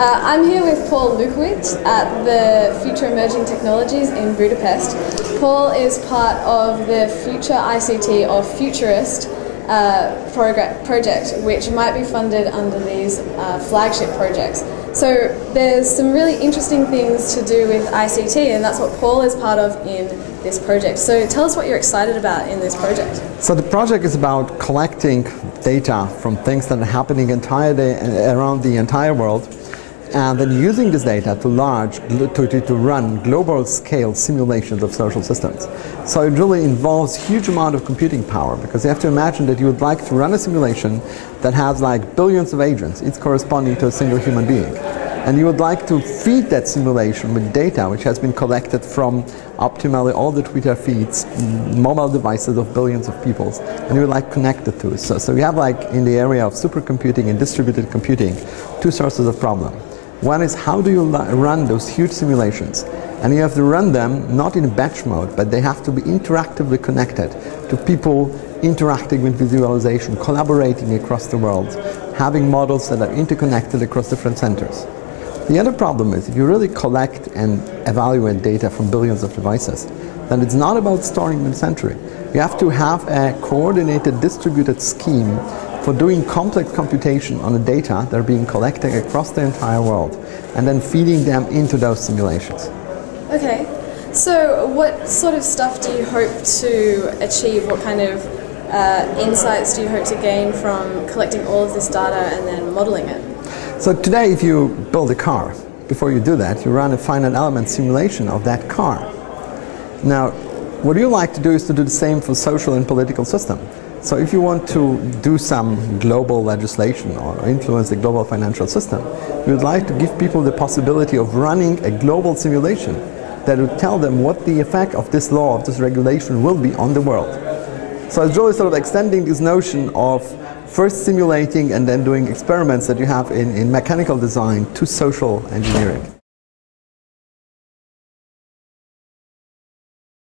I'm here with Paul Lukowicz at the Future Emerging Technologies in Budapest. Paul is part of the Future ICT or Futurist project, which might be funded under these flagship projects. So there's some really interesting things to do with ICT, and that's what Paul is part of in this project. So tell us what you're excited about in this project. So the project is about collecting data from things that are happening around the entire world, and then using this data to run global scale simulations of social systems. So it really involves huge amount of computing power, because you have to imagine that you would like to run a simulation that has like billions of agents, each corresponding to a single human being. And you would like to feed that simulation with data which has been collected from optimally all the Twitter feeds, mobile devices of billions of people, and you would like to connect it to it. So we have, like, in the area of supercomputing and distributed computing, two sources of problem. One is, how do you run those huge simulations? And you have to run them not in batch mode, but they have to be interactively connected to people interacting with visualization, collaborating across the world, having models that are interconnected across different centers. The other problem is, if you really collect and evaluate data from billions of devices, then it's not about storing them centrally. You have to have a coordinated, distributed scheme for doing complex computation on the data that are being collected across the entire world, and then feeding them into those simulations. Okay, so what sort of stuff do you hope to achieve? What kind of insights do you hope to gain from collecting all of this data and then modeling it? So today, if you build a car, before you do that, you run a finite element simulation of that car. Now, what you like to do is to do the same for social and political system. So if you want to do some global legislation or influence the global financial system, you would like to give people the possibility of running a global simulation that would tell them what the effect of this law, of this regulation will be on the world. So it's really sort of extending this notion of first simulating and then doing experiments that you have in mechanical design to social engineering.